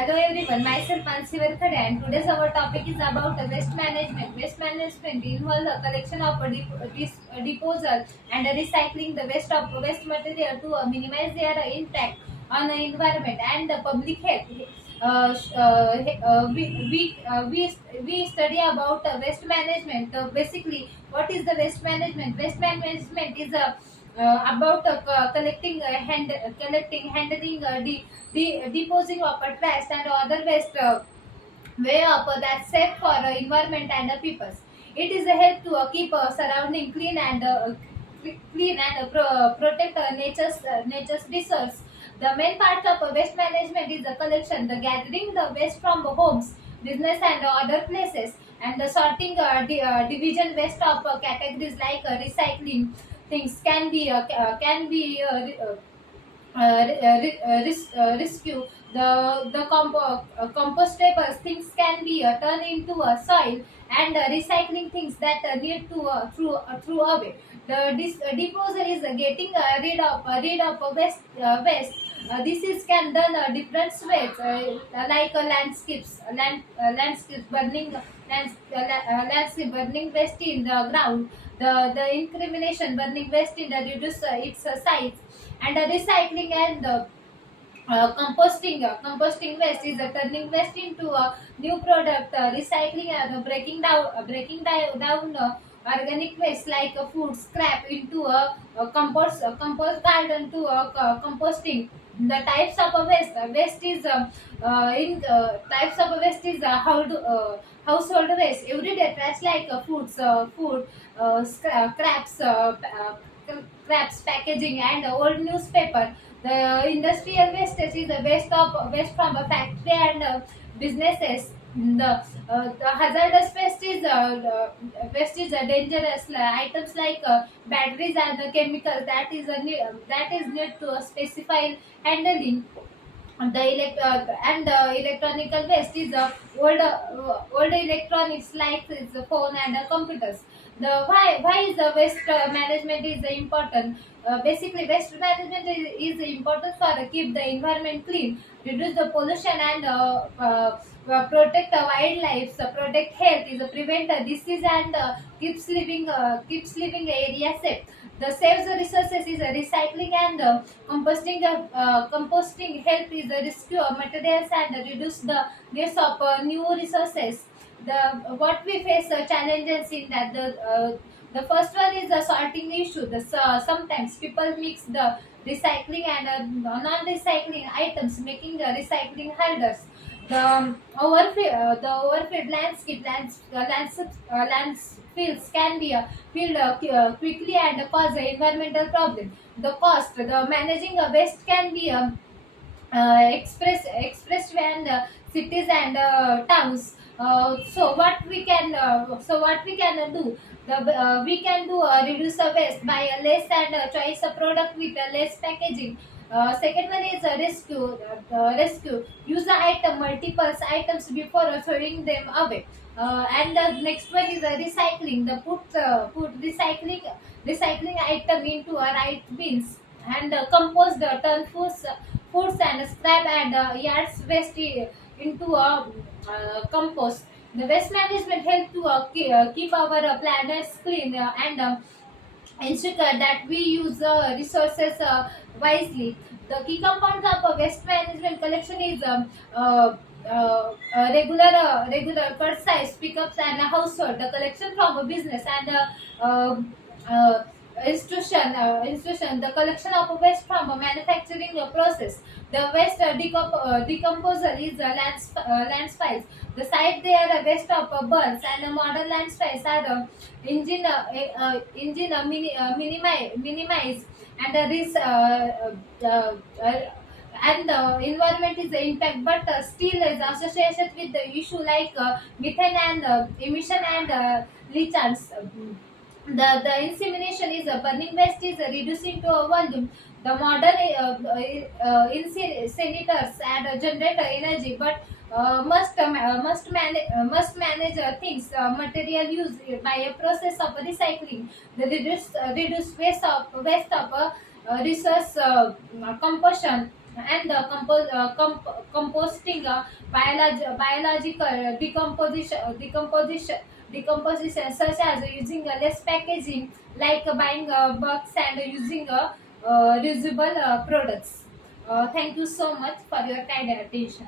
Hello everyone, myself Mansi Verkhade and today's our topic is about waste management. Waste management involves a collection of disposal and recycling the waste material to minimize their impact on the environment and the public health. We study about waste management. Basically, what is the waste management? Waste management is about handling, disposing of waste and other waste way up that's safe for environment and people. It is a help to keep surrounding clean and protect nature's resource. The main part of waste management is the collection, the gathering the waste from homes, business and other places, and the sorting division waste of categories like recycling things can be rescue compostable things can be turned into a soil and recycling things that need to throw away. The disposal is getting rid of waste. This is can done different ways, like landscapes burning landscape burning waste in the ground, the incrimination burning waste in the reduce its size, and recycling and composting waste is turning waste into a new product. Recycling and breaking down organic waste like food scrap into a compost garden to composting. The types of waste is in types of waste is household waste, everyday trash like food, scraps, scraps, packaging, and old newspaper. The industrial wastage is the waste from a factory and businesses. The hazardous waste is dangerous items like batteries and chemicals that is need to specify handling. The electronical waste is old electronics like the phone and computers. The why is the waste management is important? Basically, waste management is important for keep the environment clean, reduce the pollution, and protect the wildlife, protect health, is prevent disease, and keeps living area safe. The saves the resources is recycling and composting help is rescue materials and reduce the use of new resources. The what we face challenges in that the first one is the sorting issue. Sometimes people mix the recycling and non-recycling items, making the recycling harder. The overfilled landscapes can be filled quickly and cause an environmental problem. The cost, the managing a waste can be expressed when cities and towns. So what we can do, we can do reduce the waste by a less and choice a product with a less packaging. Second one is rescue. Use the multiple items before throwing them away. And the next one is recycling. The put recycling item into a right bins, and compost the turn foods and scrap and yards waste into a compost. The waste management help to keep our planets clean and ensure that we use resources wisely. The key components of waste management collection is regular cut size pickups and a household. The collection from a business and uh, institution. The collection of waste from a manufacturing process. The waste decomposal is landfills. The site there waste of burns and modern landfills are engine minimize and this and the environment is the impact, but still is associated with the issue like methane and emission and leachants. The insemination is burning waste is reducing to a volume. The modern incinerators and generate energy, but must manage things material use by a process of recycling. The reduce waste of resource combustion and the composting, biological decomposition such as using less packaging, like buying bulks and using reusable products. Thank you so much for your kind attention.